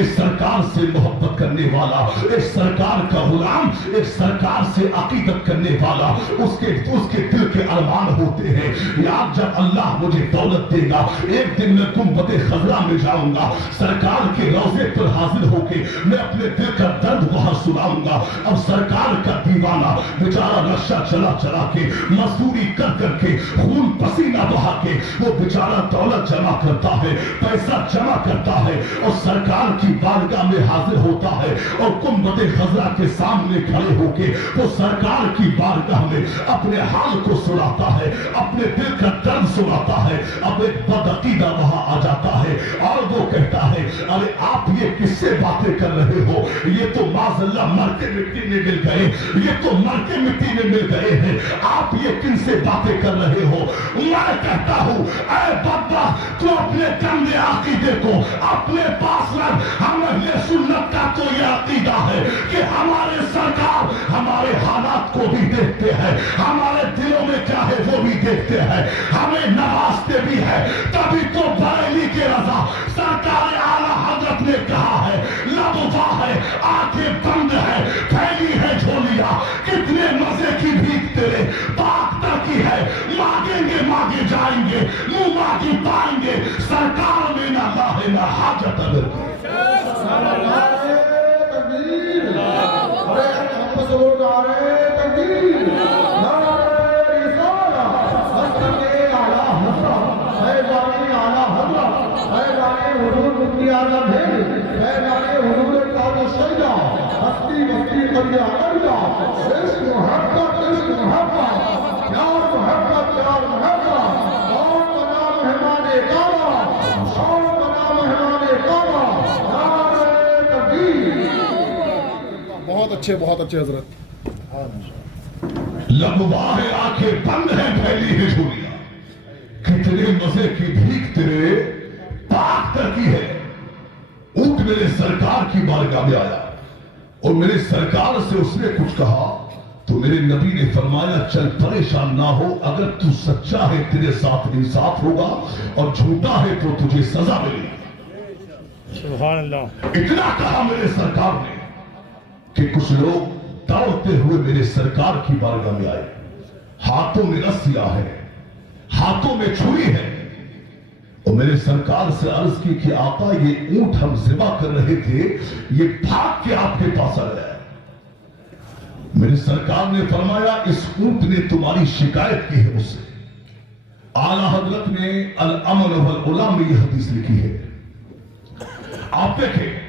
اس سرکار سے محبت کرنے والا، اس سرکار کا غلام، اس سرکار سے عقیدت کرنے والا، اس کے دل کے ارمان ہوتے ہیں یار جب اللہ مجھے دولت دے گا ایک دن میں گنبد خضرا میں جاؤں گا، سرکار کے روضے پر حاضر ہو کے میں اپنے دل کا درد وہاں سناؤں گا۔ اب سرکار کا دیوانہ بیچارہ نقشہ چلا چلا کے مزدوری کر کر کے خون پسینہ بہا کے وہ بیچارہ دولت جمع کرتا ہے، پیسہ جمع کرتا ہے اور سرکار کی بارگاہ میں حاضر ہوتا ہے اور گنبد خضرا کے سامنے کھڑے ہو کے وہ سرکار کی بارگاہ میں اپنے حال کو سناتا ہے، اپنے دل کا درد سناتا ہے۔ اب ایک بدعقیدہ وہاں آ جاتا ہے اور وہ کہتا ہے ارے آپ یہ کس سے باتیں کر رہے ہو، یہ تو معاذ اللہ مر کے مٹی میں مل گئے، یہ تو مر کے مٹی میں مل گئے ہیں، آپ یہ کن سے باتیں کر رہے ہو؟ میں کہتا ہوں اے بدبخت تو اپنے گندے عقیدے کو اپنے پاس رکھ، ہم اہل سنت کا تو یہ عقیدہ ہے کہ ہمارے سرکار ہمارے حالات کو بھی دیکھتے ہیں، ہمارے دلوں میں کیا ہے وہ بھی دیکھتے ہیں، ہمیں نوازتے بھی ہے۔ تبھی تو بریلی کے رضا سرکار اعلیٰ حضرت نے کہا ہے لب واہ ہے آنکھیں بند ہے پھیلی ہے جھولیاں، کتنے مزے کی بھیک تیرے پاک کی ہے، مانگیں گے مانگے جائیں گے، منہ مانگی پائیں گے، سرکار میں نہ لاہ نہ حاجت اگر بہت اچھے حضرت۔ لبواہ آنکھیں بند ہیں پھیلی ہے جھولیاں، کتنے مزے کی بھیک تیرے پاک تر کی ہے۔ اونٹ میرے سرکار کی بارگاہ میں آیا اور میرے سرکار سے اس نے کچھ کہا تو میرے نبی نے فرمایا چل پریشان نہ ہو، اگر تو سچا ہے تیرے ساتھ انصاف ہوگا اور جھوٹا ہے تو تجھے سزا ملے گی۔ سبحان اللہ۔ اتنا کہا میرے سرکار نے کہ کچھ لوگ دوڑتے ہوئے میرے سرکار کی بارگاہ میں آئے، ہاتھوں میں رسیاں ہے، ہاتھوں میں چھری ہے، اور میرے سرکار سے عرض کی کہ آقا یہ اونٹ ہم ذبح کر رہے تھے، یہ بھاگ کے آپ کے پاس آ گیا ہے۔ میرے سرکار نے فرمایا اس اونٹ نے تمہاری شکایت کی ہے مجھ سے۔ اعلیٰ حضرت نے الامن والعلا میں یہ حدیث لکھی ہے۔ آپ دیکھیں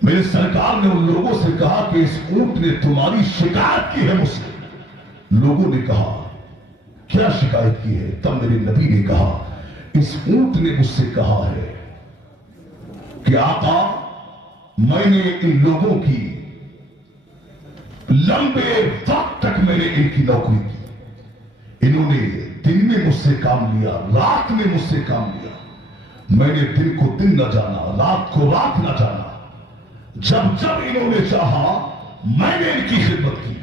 میرے سرکار نے ان لوگوں سے کہا کہ اس اونٹ نے تمہاری شکایت کی ہے مجھ سے۔ لوگوں نے کہا کیا شکایت کی ہے؟ تب میرے نبی نے کہا اس اونٹ نے مجھ سے کہا ہے کہ آقا میں نے ان لوگوں کی لمبے وقت تک میں نے ان کی نوکری کی، انہوں نے دن میں مجھ سے کام لیا، رات میں مجھ سے کام لیا، میں نے دن کو دن نہ جانا، رات کو رات نہ جانا، جب جب انہوں نے چاہا میں نے ان کی خدمت کی،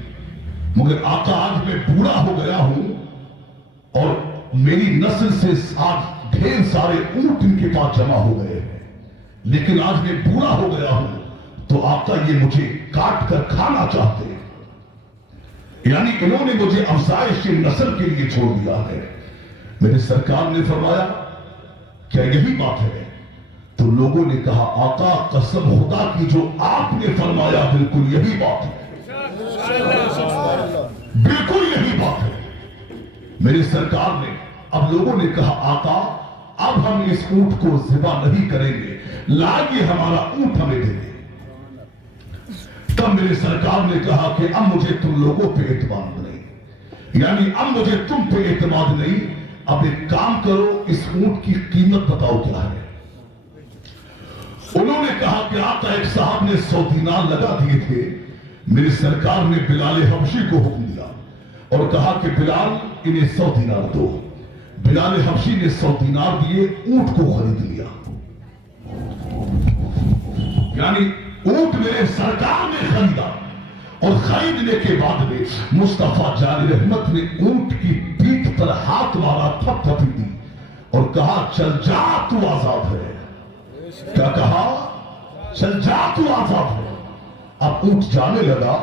مگر آقا آج میں بوڑھا ہو گیا ہوں اور میری نسل سے آج ڈھیر سارے اونٹ ان کے پاس جمع ہو گئے ہیں، لیکن آج میں بوڑھا ہو گیا ہوں تو آقا یہ مجھے کاٹ کر کھانا چاہتے ہیں، یعنی انہوں نے مجھے افزائش کی نسل کے لیے چھوڑ دیا ہے۔ میرے سرکار نے فرمایا کیا یہی بات ہے؟ تو لوگوں نے کہا آقا قسم خدا کی جو آپ نے فرمایا بالکل یہی بات ہے، بالکل یہی بات ہے۔ میرے سرکار نے اب لوگوں نے کہا آقا اب ہم اس اونٹ کو ذبح نہیں کریں گے، لائیے ہمارا اونٹ ہمیں دے دیں۔ تب میرے سرکار نے کہا کہ اب مجھے تم لوگوں پہ اعتماد نہیں، یعنی اب مجھے تم پہ اعتماد نہیں، اب ایک کام کرو اس اونٹ کی قیمت بتاؤ کیا ہے۔ انہوں نے کہا کہ آقا ایک صاحب نے 100 دینار لگا دیے تھے، میرے سرکار نے بلال حبشی کو حکم دیا اور کہا کہ بلال انہیں 100 دینار دو۔ بلال حبشی نے 100 دینار دیے، اونٹ کو خرید لیا، یعنی اونٹ میرے سرکار نے خریدا، اور خریدنے کے بعد میں مصطفیٰ جان رحمت نے اونٹ کی پیٹھ پر ہاتھ مارا، تھپ تھپی دی اور کہا چل جا تو آزاد ہے. کیا کہا؟ چل جا تو آزاد ہے. اب اونٹ جانے لگا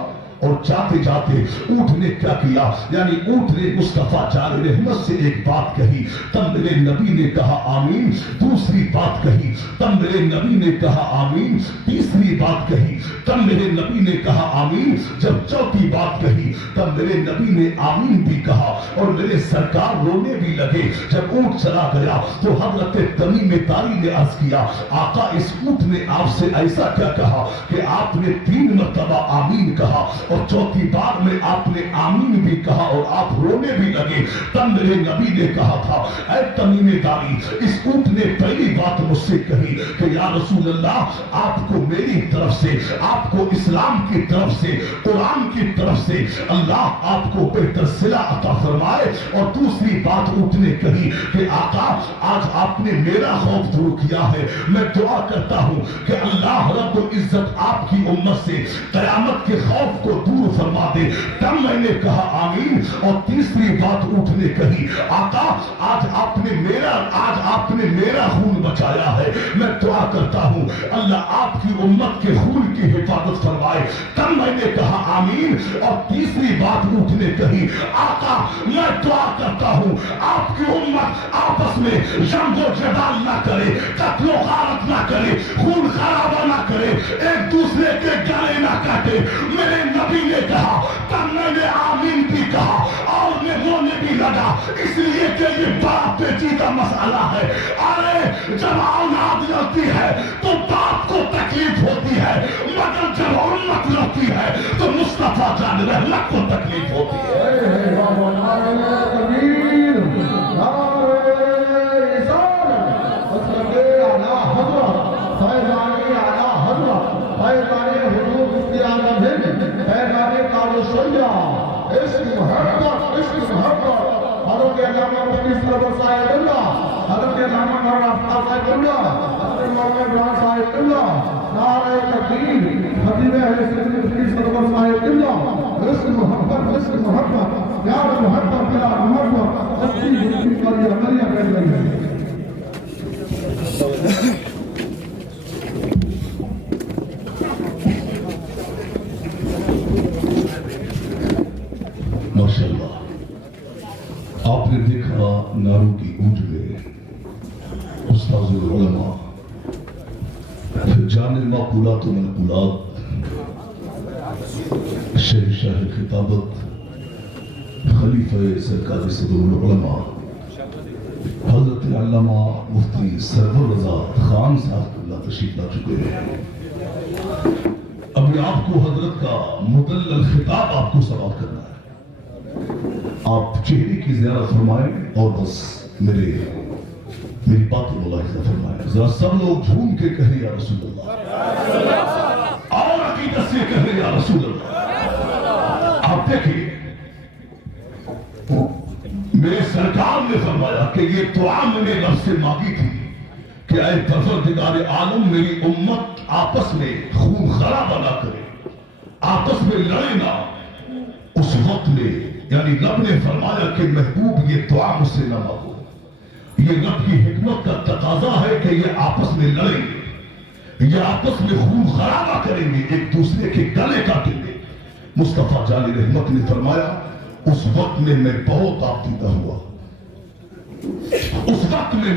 اور جاتے جاتے اونٹ نے کیا کیا؟ یعنی اونٹ نے مصطفیٰ جان رحمت سے ایک بات کہی، تب میرے نبی نے کہا آمین. دوسری بات کہی تب میرے نبی نے کہا آمین. تیسری بات کہی تب میرے نبی نے کہا آمین. جب چوتھی بات کہی تب میرے نبی نے آمین بھی کہا اور میرے سرکار رونے بھی لگے. جب اونٹ چلا گیا تو حضرت تمیم داری نے عرض کیا آقا اس اونٹ نے آپ سے ایسا کیا کہا کہ آپ نے 3 مرتبہ آمین کہا اور چوتھی بار میں آپ نے آمین بھی کہا اور آپ رونے بھی لگے. تب میرے نبی نے کہا تھا اے تمیم داری، اس اونٹ نے پہلی بات مجھ سے کہی کہ یا رسول اللہ آپ کو میری طرف سے، آپ کو اسلام کی طرف سے، قرآن کی طرف سے اللہ آپ کو بہتر صلہ عطا فرمائے. اور دوسری بات اونٹ نے کہی کہ آقا آج آپ نے میرا خوف دور کیا ہے، میں دعا کرتا ہوں کہ اللہ رب العزت آپ کی امت سے قیامت کے خوف کو دور فرما دے. تب میں نے کہا آمین. اور تیسری بات اونٹ نے کہی آقا آج آپ نے میرا خون بچایا ہے، میں دعا کرتا ہوں اللہ آپ کی امت کے خون کی حفاظت فرمائے. تب میں نے کہا آمین. اور تیسری بات اونٹ نے کہی آقا میں دعا کرتا ہوں آپ کی امت آپس میں جنگ و جدال نہ کرے، قتل و غارت نہ کرے، خون خرابہ نہ کرے، ایک دوسرے کے گلے نہ کاٹے. میرے نبی نے کہا تب میں نے آمین بھی کہا اور میں رونے بھی لگا، اس لیے کہ یہ بڑا پیچیدہ مسئلہ ہے. ارے جب اولاد لڑتی ہے تو باپ کو تکلیف ہوتی ہے، مگر جب امت لڑتی ہے تو مصطفیٰ جان رحمت کو تکلیف ہوتی ہے. ماشاءاللہ آپ نے دیکھا نارو کی اونٹ میں استاذ العلماء، پھر جامع معقولات و منقولات، شہنشاہ خطابت، خلیفہ سرکار صدر العلماء حضرت علامہ مفتی سرور رضا خان صاحب اللہ تشریف لا چکے ہیں. ابھی آپ کو حضرت کا مدلل خطاب آپ کو سماعت کرنا ہے. آپ چہرے کی زیارت فرمائیں اور بس میری بات کو ملاحظہ فرمائیں. ذرا سب لوگ جھوم کے کہیں یا رسول اللہ، اور عقیدت سے کہیں یا رسول اللہ. آپ دیکھیں میرے سرکار نے فرمایا کہ یہ دعا میں نے رب سے مانگی تھی کہ اے پروردگار عالم میری امت آپس میں خون خرابہ نہ کرے، آپس میں لڑے نہ. اس وقت میں یعنی رب نے فرمایا کہ محبوب یہ دعا مجھ سے نہ مانگو، یہ رب کی حکمت کا تقاضا ہے کہ یہ آپس میں لڑیں گے، یہ آپس میں خون خرابہ کریں گے، ایک دوسرے کے گلے کاٹیں گے. مصطفیٰ جان رحمت نے فرمایا اس وقت میں بہت آبدیدہ ہوا، اس وقت میں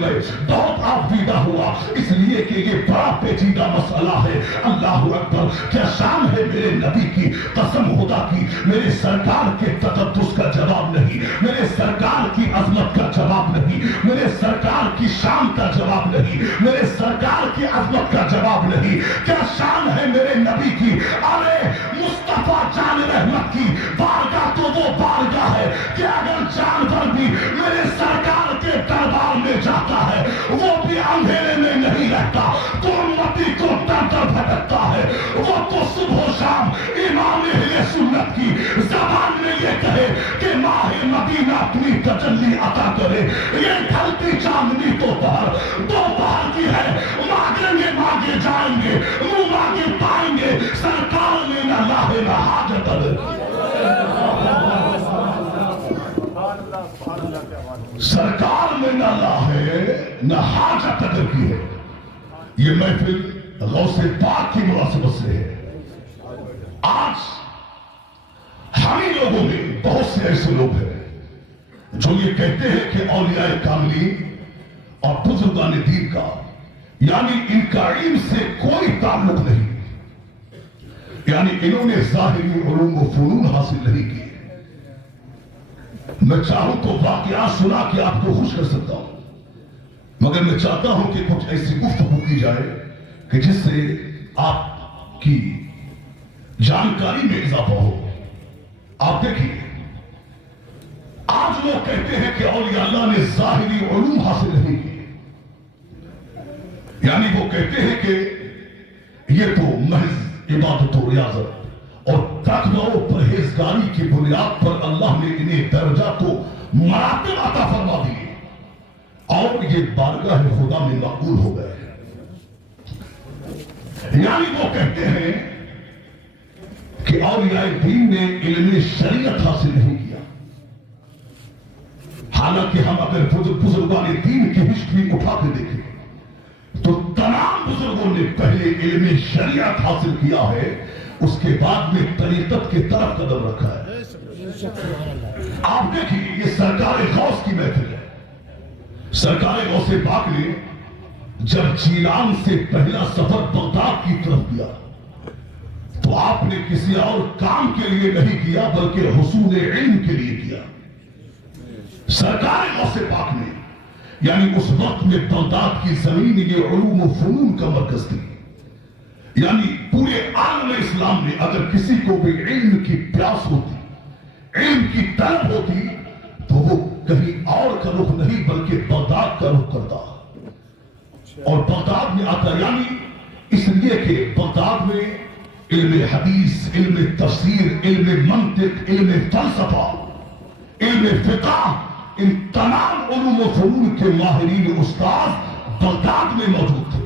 بہت آبدیدہ ہوا، اس لیے کہ یہ بڑا پیچیدہ مسئلہ ہے. اللہ اکبر، کیا شان ہے میرے نبی کی، قسم خدا کی میرے سرکار کے تقدس کا جواب نہیں، میرے سرکار کی عظمت کا جواب نہیں، میرے سرکار کی شان کا جواب نہیں، میرے سرکار کی عظمت کا جواب نہیں. کیا شان ہے میرے نبی کی. ارے مصطفیٰ جان رحمت کی بارگاہ تو وہ بارگاہ ہے کہ اگر جانور بھی میرے سرکار کے دربار میں جاتا ہے وہ بھی اندھیرے میں نہیں رہتا، تو امتی کو در در بھٹکتا ہے. وہ تو صبح و شام امام اہل سنت کی زبان میں یہ کہے کہ ماہ مدینہ اپنی تجلی عطا کرے. یہ ڈھلتی چاندنی تو پہر کی ہے، مانگے جائیں گے، منہ مانگے پائیں گے، سرکار میں نہ لاہے نہ حاجت. سرکار میں نہ لاہے نہ حاجت قدر کی ہے. یہ محفل غوث پاک کی مناسبت سے ہے. آج ہم ہی لوگوں میں بہت سے ایسے لوگ ہیں جو یہ کہتے ہیں کہ اولیاء کاملین اور بزرگان دین کا یعنی ان کا علم سے کوئی تعلق نہیں، یعنی انہوں نے ظاہری علوم و فنون حاصل نہیں کیے. میں چاہوں تو واقعات سنا کے آپ کو خوش کر سکتا ہوں، مگر میں چاہتا ہوں کہ کچھ ایسی گفتگو کی جائے کہ جس سے آپ کی جانکاری میں اضافہ ہو. آپ دیکھیے، آج لوگ کہتے ہیں کہ اولیاء اللہ نے ظاہری علوم حاصل نہیں کیے، یعنی وہ کہتے ہیں کہ یہ تو محض عبادت و ریاضت اور تقوی و پرہیزگاری کی بنیاد پر اللہ نے انہیں درجات و مراتب عطا فرما دیے اور یہ بارگاہ خدا میں مقبول ہو گئے. یعنی وہ کہتے ہیں کہ اولیاء دین نے علم شریعت حاصل نہیں کیا، حالانکہ ہم اگر بزرگان دین کی ہسٹری اٹھا کے دیکھیں تو تمام بزرگوں نے پہلے علم شریعت حاصل کیا ہے، اس کے بعد میں طریقت کی طرف قدم رکھا ہے. آپ دیکھیے، یہ سرکار غوث کی محفل ہے. سرکار غوث پاک نے جب جیلان سے پہلا سفر بغداد کی طرف کیا تو آپ نے کسی اور کام کے لیے نہیں کیا بلکہ حصول علم کے لیے کیا. سرکار غوث پاک نے یعنی اس وقت میں بغداد کی زمین یہ علوم و فنون کا مرکز تھی، یعنی پورے عالم اسلام میں اگر کسی کو بھی علم کی پیاس ہوتی، علم کی طلب ہوتی تو وہ کہیں اور کا رخ نہیں بلکہ بغداد کا رخ کرتا اور بغداد میں آتا، یعنی اس لیے کہ بغداد میں علم حدیث، علم تفسیر، علم منطق، علم فلسفہ، علم فقہ، ان تمام علوم و فنون کے ماہرین استاد بغداد میں موجود تھے.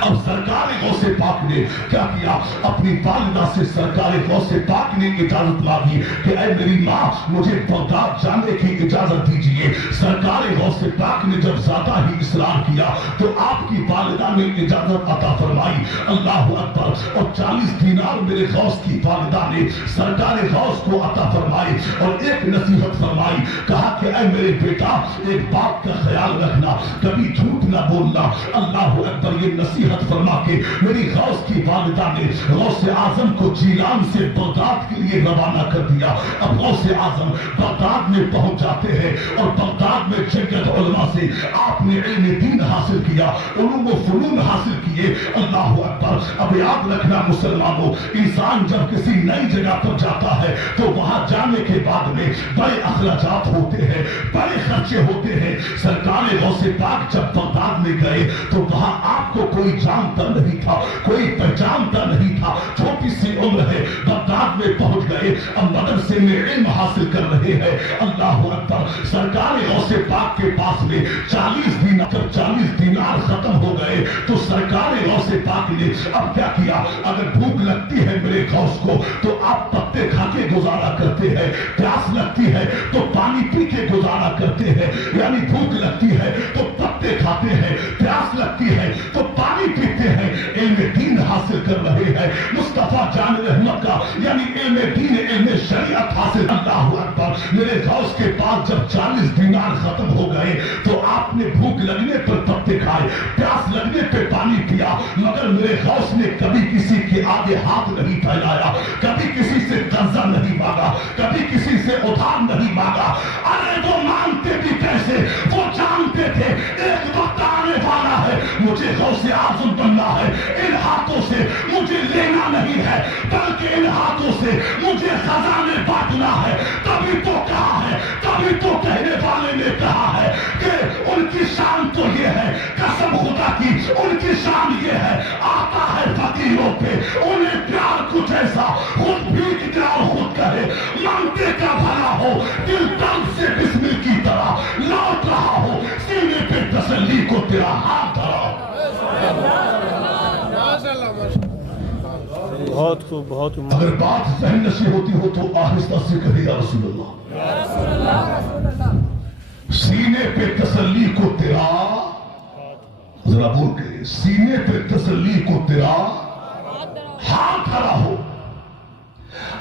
اب سرکار غوث پاک نے کیا کیا؟ اپنی والدہ سے سرکار غوث پاک نے اجازت مانگی کہ اے میری ماں مجھے بغداد جانے کی اجازت دیجیے. سرکار غوث پاک نے جب زیادہ ہی اصرار کیا تو آپ کی والدہ نے اجازت عطا فرمائی. اللہ اکبر. اور 40 دینار میرے غوث کی والدہ نے سرکار غوث کو عطا فرمائی اور ایک نصیحت فرمائی. کہا کہ اے میرے بیٹا ایک بات کا خیال رکھنا، کبھی جھوٹ نہ بولنا. اللہ اکبر. یہ نصیحت فرما کے میری غوث کی والدہ نے غوث اعظم کو جیلان سے بغداد کے لیے روانہ کر دیا. اب غوث اعظم بغداد میں پہنچ جاتے ہیں اور بغداد میں جنگت علماء سے آپ نے علم دین حاصل کیا، علوم و فنون حاصل کیے. اللہ اکبر. اب یاد رکھنا مسلمانوں، انسان جب کسی نئی جگہ پر جاتا ہے تو وہاں جانے کے بعد میں بڑے اخراجات ہوتے ہیں، بڑے خرچے ہوتے ہیں. سرکار غوث پاک جب بغداد میں گئے تو وہاں آپ کو کوئی جانتا نہیں تھا، کوئی پہچانتا نہیں تھا. چھوٹی سی عمر ہے، بغداد میں پہنچ گئے، اب مدرسے میں علم حاصل کر رہے ہیں. اللہ اکبر. سرکار غوث پاک کے پاس میں 40 دینار، جب 40 دینار ختم ہو گئے تو سرکار غوث پاک نے اب کیا کیا؟ اگر بھوک لگتی ہے میرے غوث کو تو آپ پتے کھا کے گزارا کرتے ہیں، پیاس لگتی ہے تو پانی پی کے گزارا کرتے ہیں. یعنی بھوک لگتی ہے تو پتے کھاتے ہیں، پیاس لگتی ہے تو پانی پیتے ہیں. علم دین حاصل کر رہے ہیں. مصطفیٰ جان رحمت کا یعنی علم دین، علم شریعت حاصل. اللہ اکبر. میرے غوث کے پاس جب 40 دینار ختم ہو گئے تو آپ نے بھوک لگنے پر پتے کھائے، پیاس لگنے پہ پانی پیا، مگر میرے غوث نے کبھی کسی کے آگے ہاتھ نہیں پھیلایا، کبھی کسی سے قرضہ نہیں مانگا، کبھی کسی سے ادھار نہیں مانگا. ارے وہ مانگتے بھی کیسے؟ وہ جانتے تھے ایک وقت آنے والا ہے مجھے غوث اعظم بننا ہے. ان ہاتھوں سے مجھے لینا نہیں ہے بلکہ ان ہاتھوں سے مجھے خزانے بانٹنا ہے. تبھی تو کہا ہے، تبھی تو کہنے والے نے کہا ہے کہ ان کی شان تو یہ ہے، قسم خدا کی ان کی شان یہ ہے، آتا ہے فقیروں پہ انہیں پیار کچھ ایسا خود بھیگ دے اور خود کہے مانگتے کا بھلا ہو، دل درد سے بسمل کی طرح لوٹ رہا ہو، سینے پہ تسلی کو تیرا ہاتھ دھرا. بہت خوب، بہت خوب. اگر بات ذہن نشی ہوتی ہو تو آہستہ سے کہے یا رسول اللہ. سینے پہ تسلی کو تیرا ذرا بول کے سینے پہ تسلی کو تیرا ہاتھ دھرا ہو.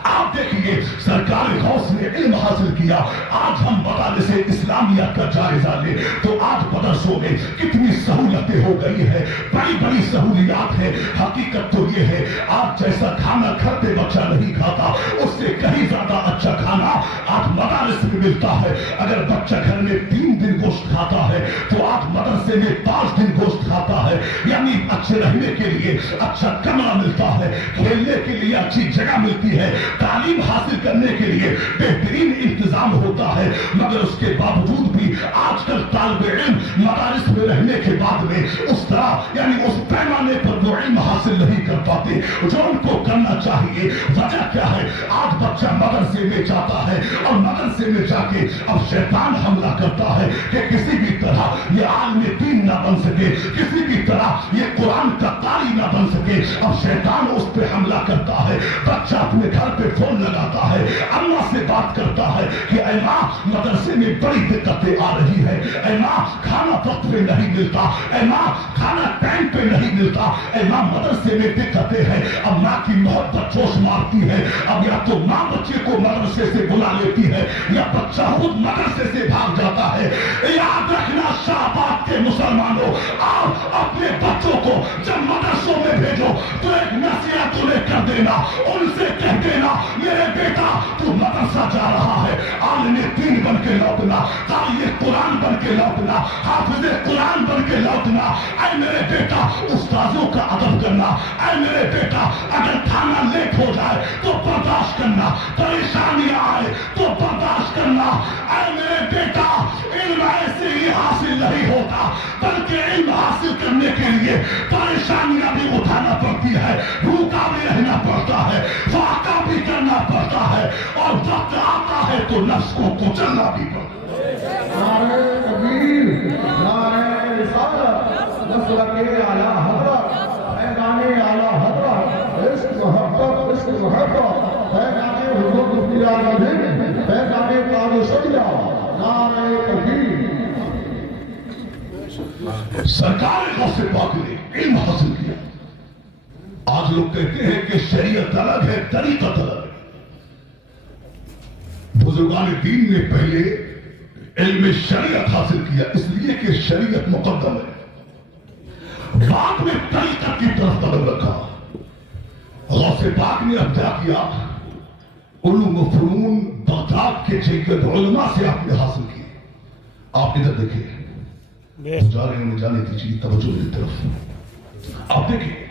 آپ دیکھیے سرکار غوث نے علم حاصل کیا. آج ہم مدارس اسلامیہ کا جائزہ لیں تو آج مدرسوں میں کتنی سہولتیں ہو گئی ہے, بڑی بڑی سہولیات ہے. حقیقت تو یہ ہے آج جیسا کھانا گھر پہ بچہ نہیں کھاتا اس سے کہیں زیادہ اچھا کھانا آج مدارس میں ملتا ہے. اگر بچہ گھر میں 3 دن گوشت کھاتا ہے تو آج مدرسے میں 5 دن گوشت کھاتا ہے. یعنی اچھے رہنے کے لیے اچھا کمرہ ملتا ہے, کھیلنے کے لیے اچھی جگہ ملتی ہے, تعلیم حاصل کرنے کے لیے بہترین انتظام ہوتا ہے. مگر اس کے باوجود بھی آج کل طالب علم مدارس میں رہنے کے بعد میں اس طرح یعنی اس پیمانے پر وہ علم حاصل نہیں کر پاتے جو ان کو کرنا چاہیے. وجہ کیا ہے؟ آج بچہ مدرسے میں جاتا ہے اور مدرسے میں جا کے اب شیطان حملہ کرتا ہے کہ کسی بھی طرح یہ عالم دین نہ بن سکے, کسی بھی طرح یہ قرآن کا قاری نہ بن سکے. اب شیطان اس پہ حملہ کرتا ہے. بچہ اپنے گھر پہ فون لگاتا ہے, اماں سے بات کرتا ہے کہ اے ماں مدرسے میں بڑی دقتیں آ رہی ہے, اے ماں کھانا وقت پہ نہیں ملتا, اے ماں کھانا ٹائم پہ نہیں ملتا, اے ماں مدرسے میں دقتیں ہیں. اب ماں کی محبت جوش مارتی ہے. اب یا تو ماں بچے کو مدرسے سے بلا لیتی ہے یا بچہ خود مدرسے سے بھاگ جاتا ہے. یاد رکھنا شاہباد کے مسلمانوں, آپ اپنے بچوں کو جب مدرسوں میں بھیجو تو ایک نصیحت انہیں کر دینا, ان سے کہہ دینا میرے بیٹا تو مدرسہ جا رہا ہے, عالم دین بن کے لوٹنا, قاری قرآن بن کے لوٹنا, حافظ قرآن بن کے لوٹنا. اے میرے بیٹا استاذوں کا ادب کرنا, اے میرے بیٹا اگر کھانا لیٹ ہو جائے تو برداشت کرنا, پریشانیاں آئے تو برداشت کرنا. اے میرے بیٹا علم ایسے ہی حاصل نہیں ہوتا بلکہ علم حاصل کرنے کے لیے پریشانیاں بھی اٹھانا پڑتی ہے, بھوکا بھی رہنا پڑتا ہے, واقعہ بھی کرنا پڑتا ہے, اور وقت آتا ہے تو نفس کو کچلنا بھی پڑتا ہے. نعرہ تکبیر, نعرہ رسالت, مسلک اعلیٰ حضرت, پیغام اعلیٰ حضرت, عشق محبت, عشق محبت, پیغام حضور مفتی اعظم ہند, پیغام قادسیہ, نعرہ تکبیر. سرکار غوث پاک نے علم حاصل کیا. آج لوگ کہتے ہیں کہ شریعت الگ ہے, طریقت الگ ہے. بزرگان دین نے پہلے علم شریعت حاصل کیا اس لیے کہ شریعت مقدم ہے, بعد میں طریقت کی طرف قدم رکھا. غوث پاک نے اب کیا کیا؟ علوم و فنون بغداد کے جید علماء سے آپ نے حاصل کی. آپ ادھر دیکھیں, جا رہے ہیں جانے دیجیے توجہ میری طرف. آپ دیکھیں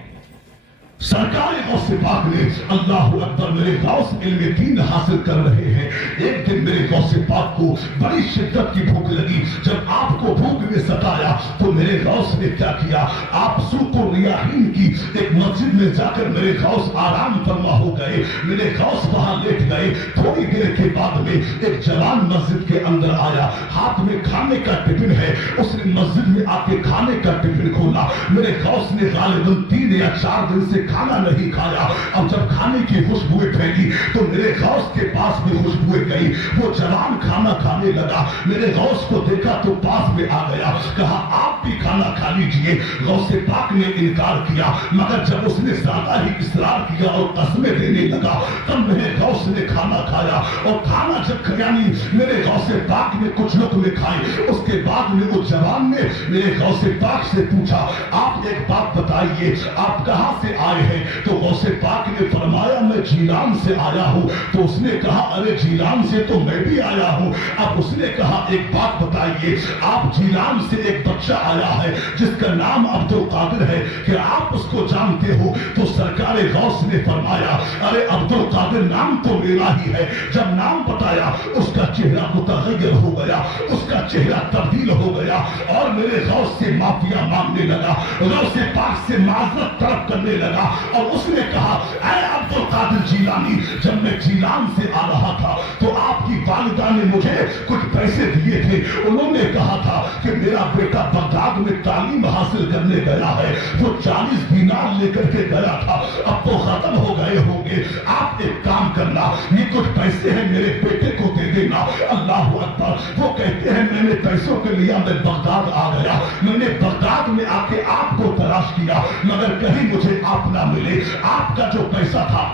سرکار غوث پاک نے اللہ اکبر میرے غوث علم دین حاصل کر رہے ہیں. ایک دن میرے غوث پاک کو بڑی شدت کی بھوک لگی. جب آپ کو بھوک نے ستایا تو میرے غوث نے کیا کیا؟ آپ سوق الریاحین کی ایک مسجد میں جا کر میرے غوث آرام فرما ہو گئے. میرے غوث وہاں لیٹ گئے. تھوڑی دیر کے بعد میں ایک جوان مسجد کے اندر آیا, ہاتھ میں کھانے کا ٹفن ہے. اس نے مسجد میں آ کے کھانے کا ٹفن کھولا. میرے غوث نے غالباً 3 یا 4 دن سے کھانا نہیں کھایا. اب جب کھانے کی خوشبوئیں پھیلی تو میرے غوث کے پاس بھی خوشبوئیں گئی. وہ جوان کھانا کھانے لگا. میرے غوث کو دیکھا تو پاس میں آ گیا, کہا آپ بھی کھانا کھا لیجئے. غوث پاک نے انکار کیا, مگر جب اس نے زیادہ ہی اصرار کیا اور قسمیں دینے لگا تب میرے غوث نے کھانا کھایا. اور کھانا جب یعنی میرے غوث پاک نے کچھ لقمے کھائے, اس کے بعد میں اس جوان نے میرے غوث پاک سے پوچھا آپ ایک بات بتائیے آپ کہاں سے آئے ہیں؟ تو غوث پاک نے فرمایا میں جیلان سے آیا ہوں. تو اس نے کہا ارے جیلان سے تو میں بھی آیا ہوں. اب اس نے کہا ایک بات بتائیے, آپ جیلان سے ایک بچہ آیا ہے جس کا نام عبد القادر ہے, کہ آپ اس کو جانتے ہو؟ تو سرکار غوث نے فرمایا ارے عبد القادر نام تو میرا ہی ہے. جب نام بتایا اس کا چہرہ متغیر ہو گیا, اس کا چہرہ تبدیل ہو گیا اور میرے غوث سے معافیا مانگنے لگا, غوث پاک سے معذرت طلب کرنے لگا. اور اس نے کہا اے عبد القادر جیلانی، جب میں جیلان سے آ رہا تھا تو آپ کی والدہ نے مجھے کچھ پیسے دیے تھے، انہوں نے کہا تھا کہ میرا بیٹا بغداد میں تعلیم حاصل کرنے گیا ہے، وہ 40 دینار لے کر کے گیا تھا، اب تو ختم ہو گئے ہوں گے، آپ ایک کام کرنا، یہ کچھ پیسے ہیں میرے بیٹے کو دے دینا۔ اللہ اکبر۔ وہ کہتے ہیں میں نے پیسوں کے لیے میں بغداد آ گیا، میں نے بغداد میں آ کے آپ کو تلاش کیا مگر کہیں مجھے آپ نہ ملے، آپ کا جو پیسہ تھا،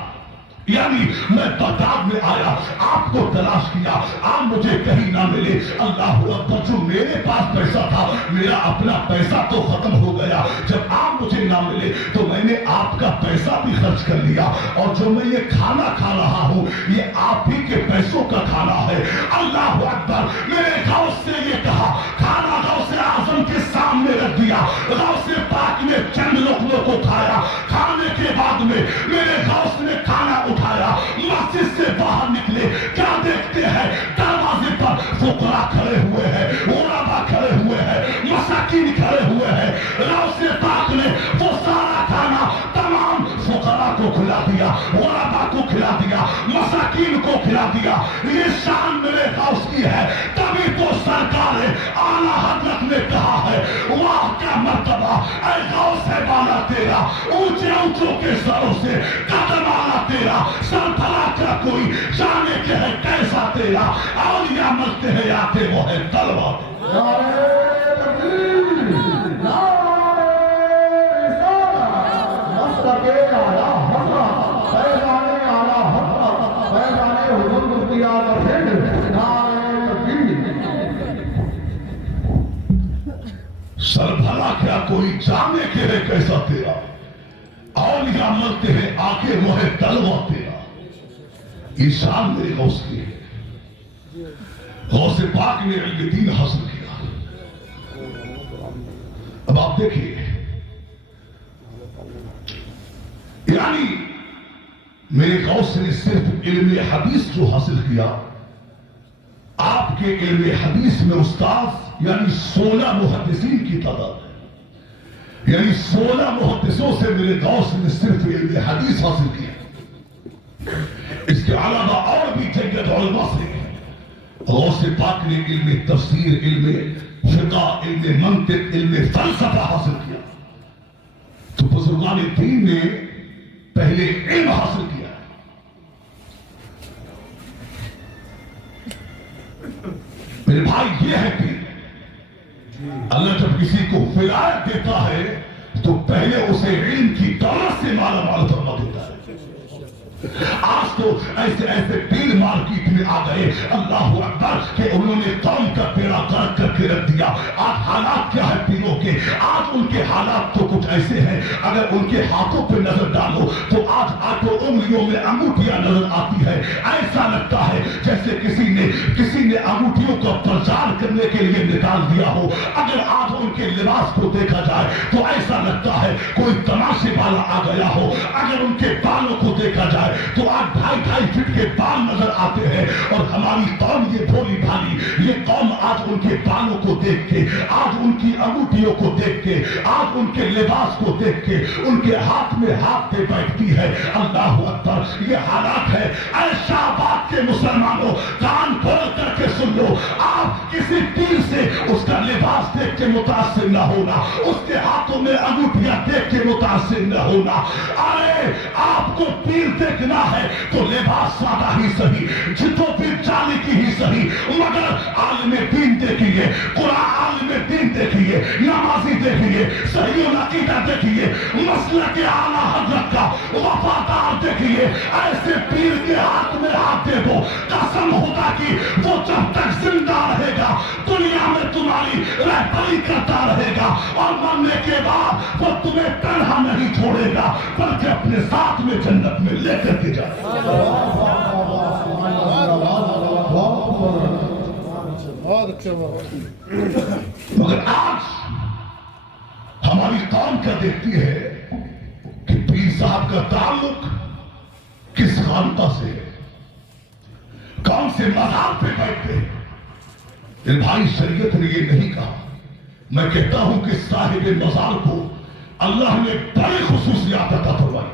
یعنی میں بغداد میں آیا، آپ کو تلاش کیا، آپ مجھے کہیں نہ ملے۔ اللہ اکبر۔ جو میرے پاس پیسہ تھا، میرا اپنا پیسہ تو ختم ہو گیا، جب آپ مجھے نہ ملے تو میں نے آپ کا پیسہ بھی خرچ کر لیا، اور جو میں یہ کھانا کھا رہا ہوں یہ آپ ہی کے پیسوں کا کھانا ہے۔ اللہ اکبر۔ میرے غوث سے یہ کہا، کھانا غوث اعظم کے سامنے رکھ دیا، غوث پاک نے چند لقموں کو کھایا، کھانے کے بعد میں میرے غوث نے کھانا اٹھایا، مسجد سے باہر نکلے، کیا دیکھتے ہیں؟ دروازے پر فقراء کھڑے ہوئے ہیں، غربا کھڑے ہوئے ہیں، مساکین کھڑے ہوئے ہیں۔ غوث پاک نے وہ سارا کھانا تمام فقراء کو کھلا دیا، غربا کو کھلا دیا، مساکین کو کھلا دیا۔ یہ شان میرے غوث کی ہے، تبھی تو سرکار اعلیٰ حضرت نے کہا ہے واہ کیا مرتبہ اے غوث ہے بالا تیرا، اونچے اونچوں کے سروں سے قدم آنا تیرا، سر بھلا کیا کوئی جانے کے ہے کیسا تیرا، اولیاء ملتے ہیں آتے وہ ہے تلوار۔ نعرہ تکبیر، نعرہ رسالت، مسلک اعلیٰ حضرت، فیضان اعلیٰ حضرت، فیضان حضور مفتی اعظم ہند، نعرہ تکبیر۔ سر بھلا کیا کوئی جانے کے ہے کیسا تیرا، اولیاء ملتے ہیں آگے وہ ہے تلوہ تیرا۔ یہ شان میرے غوث کی ہے۔ غوث پاک نے علم دین حاصل کیا۔ اب آپ دیکھیے، یعنی میرے غوث نے صرف علم حدیث جو حاصل کیا، آپ کے علم حدیث میں استاذ یعنی 16 محدثین کی تعداد ہے، یعنی 16 محدثوں سے میرے غوث نے صرف علم حدیث حاصل کیا۔ اس کے علاوہ اور بھی جنگت علماء سے غوث پاک نے علم تفسیر، علم فقہ، علم منطق، علم فلسفہ حاصل کیا۔ تو بزرگان دین نے پہلے علم حاصل کیا، میرے بھائی یہ ہے کہ اللہ جب کسی کو ولایت دیتا ہے تو پہلے اسے علم کی دولت سے مالا مال فرما دیتا ہے۔ آج تو ایسے ایسے پیر مارکیٹ میں آ گئے اللہ اکبر کہ انہوں نے قوم کا بیڑا غرق کر کے رکھ دیا۔ آج حالات کیا ہے پیروں کے؟ آج ان کے حالات تو کچھ ایسے ہیں، اگر ان کے ہاتھوں پہ نظر ڈالو تو آج آٹھوں انگلیوں میں انگوٹھیاں نظر آتی ہے، ایسا لگتا ہے جیسے کسی نے انگوٹھیوں کو پرچار کرنے کے لیے نکال دیا ہو۔ اگر آج ان کے لباس کو دیکھا جائے تو ایسا لگتا ہے کوئی تماشے والا آ گیا ہو۔ اگر ان کے بالوں کو دیکھا جائے تو آج 2.5 فٹ کے بال نظر آتے ہیں، اور ہماری قوم یہ بھولی بھالی، یہ قوم آج ان کے بالوں کو دیکھ کے، آج ان کی انگوٹھیوں کو دیکھ کے، آج ان کے لباس کو دیکھ کے ان کے ہاتھ میں ہاتھ دے بیٹھتی ہے۔ اللہ اکبر۔ یہ حالات ہے۔ اے شہباد کے مسلمانوں کان کھول کر کے سن لو، آپ کسی پیر سے اس کا لباس دیکھ کے متاثر نہ ہونا، اس کے ہاتھوں میں انگوٹھیاں دیکھ کے متاثر نہ ہونا۔ ارے آپ کو پیر دیکھنا ہے تو لباس سادہ ہی صحیح، جتوں پھر چالی کی ہی صحیح، مگر عالم دین دیکھیے، قرآن عالم دین دیکھیے، نمازی دیکھیے، صحیح العقیدہ دیکھیے، مسلک اعلیٰ حضرت کا وفادار دیکھیے۔ ایسے پیر کے ہاتھ میں ہاتھ دے دو، قسم خدا کی وہ جب تک زندہ رہے گا دنیا میں تمہاری رہبری کرتا رہے گا، اور مرنے کے بعد وہ تمہیں تنہا نہیں چھوڑے گا بلکہ اپنے ساتھ میں جنت میں لے کر کے جائے۔ بہت اچھا بات۔ مگر آج ہماری قوم کیا دیکھتی ہے کہ پیر صاحب کا تعلق کس خانقاہ سے ہے، کون سے مزار پہ بیٹھتے ہیں۔ بھائی شریعت نے یہ نہیں کہا۔ میں کہتا ہوں کہ صاحب مزار کو اللہ نے بڑی خصوصیات عطا فرمائی۔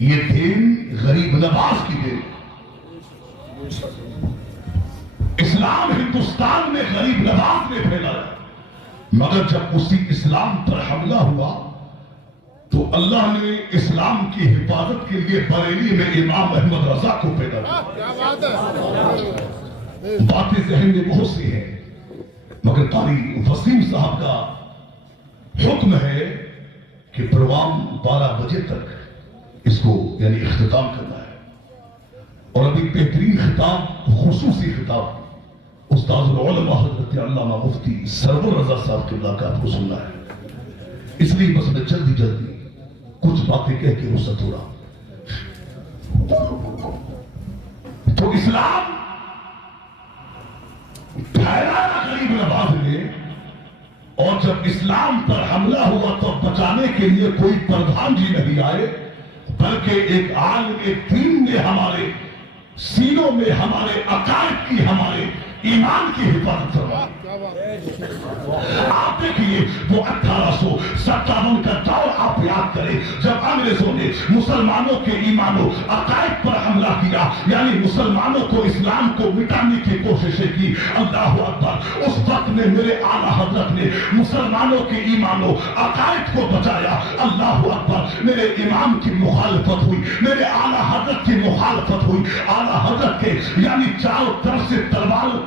یہ دین غریب نواز کی دین. اسلام ہندوستان میں غریب نواز میں پھیلا ہے، مگر جب اسی اسلام پر حملہ ہوا تو اللہ نے اسلام کی حفاظت کے لیے بریلی میں امام احمد رضا کو پیدا کیا. باتیں ذہن میں بہت سی ہیں، مگر قاری وسیم صاحب کا حکم ہے کہ پروگرام 12 بجے تک اس کو یعنی اختتام کرنا ہے. اور ابھی بہترین خطاب، خصوصی خطاب استاد العلماء حضرت علامہ مفتی سرور رضا صاحب کی ملاقات کو سننا ہے. اس لیے بس میں جلدی کچھ باتیں کہہ کے رخصت ہو رہا. تو اسلام پھیلایا غریب نواز نے، اور جب اسلام پر حملہ ہوا تو بچانے کے لیے کوئی پردھان جی نہیں آئے، بلکہ ایک عالم دین نے ہمارے سینوں میں ہمارے عقائد کی، ہمارے ایمان کی حفاظت فرمائی. آپ دیکھیے وہ 1857 کا دور آپ یاد کریں جب انگریزوں نے مسلمانوں کے ایمان و عقائد پر حملہ کیا، یعنی مسلمانوں کو، اسلام کو مٹانے کی کوششیں کی. اللہ اکبر. اس وقت میں میرے اعلیٰ حضرت نے مسلمانوں کے ایمان و عقائد کو بچایا. اللہ اکبر. میرے امام کی مخالفت ہوئی، میرے اعلیٰ حضرت کی مخالفت ہوئی. اعلیٰ حضرت کے یعنی چاروں طرف سے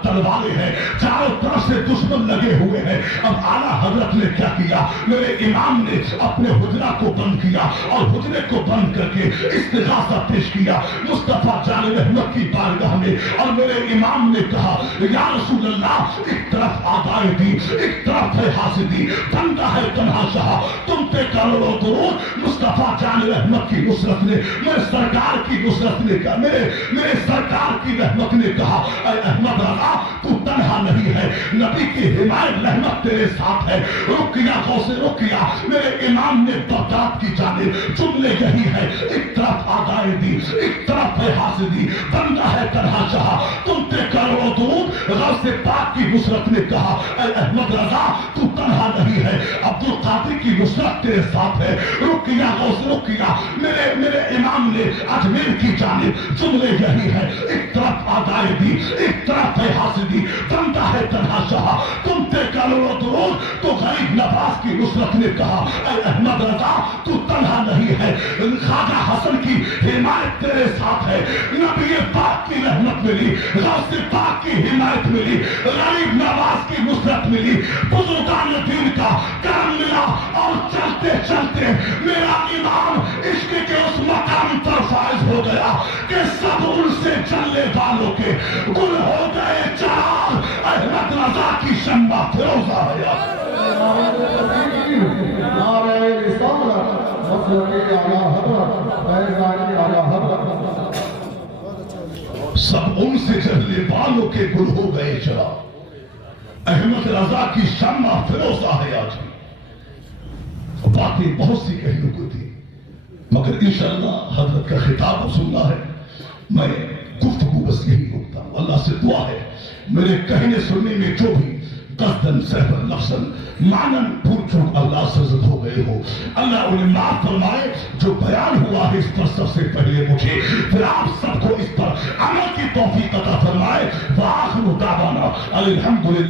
تلواریں ہیں، چاروں طرف سے دشمن لگے ہوئے ہیں. اب اعلیٰ حضرت نے کیا کیا؟ میرے امام نے اپنے حجرہ کو بند کیا اور حجرے کو بند کر کے استغاثہ پیش کیا مصطفیٰ جان رحمت کی بارگاہ میں. اور میرے امام نے کہا یا رسول اللہ، ایک طرف آبائے دی، ایک طرف ہے حاسدی، بندہ ہے تنہا شاہ، تم پہ کروڑوں درود. مصطفیٰ جان رحمت کی نصرت نے، میرے سرکار کی نصرت نے کہا، میرے سرکار کی رحمت نے کہا اے احمد رضا تو تنہا نہیں ہے، نبی کی حمایت رحمت تیرے ساتھ ہے. رکیا غوث رکیا. میرے امام نے بغداد کی جانب جملے یہی ہے، ایک طرف آدائے دی، ایک طرف ہے حاسدی، بندہ ہے تنہا شاہ، تم پہ کروڑوں درود. غوث پاک کی نصرت نے کہا اے احمد رضا تو تنہا نہیں ہے، عبد القادر کی نصرت تیرے ساتھ ہے. رکیا غوث رکیا. میرے امام نے اجمیر کی جانب جملے یہی ہے، ایک طرف آدائے دی، ایک طرف ہے حاسدی، بندہ ہے تنہا شاہ، تم پہ کروڑوں درود. تو غریب نواز کی نصرت نے کہا اے احمد رضا تو تنہا نہیں ہے، خواجہ حسن کی حمایت تیرے ساتھ ہے. نبی پاک کی رحمت ملی، غوث پاک کی حمایت ملی، غریب نواز کی نصرت ملی، بزرگان دین کا کرم ملا. اور چلتے چلتے میرا امام عشق کے اس مقام پر فائز ہو گیا کہ سب ان سے چلنے والوں کے گل ہو گئے چراغ. احمد رضا کی شمع فروزہ ہے. نعرہ رسالت مسلک اعلیٰ حضرت فیضان اعلیٰ حضرت. سب ان سے چلنے والوں کے گل ہو گئے چراغ. احمد رضا کی شمع فروزہ ہے. آج باتیں بہت سی کہنے کو تھی، مگر انشاءاللہ حضرت کا خطاب سننا ہے. میں گفتگو بس یہی روکتا ہوں. اللہ سے دعا ہے میرے کہنے سننے میں جو بھی قصدن سہبن لفظن معنن بھول چوک اللہ سے زد ہو گئے ہو، اللہ انہیں معاف فرمائے. جو بیان ہوا ہے اس پر سب سے پہلے مجھے، پھر آپ سب کو اس پر عمل کی توفیق عطا فرمائے. وآخر دعوانا الحمدللہ.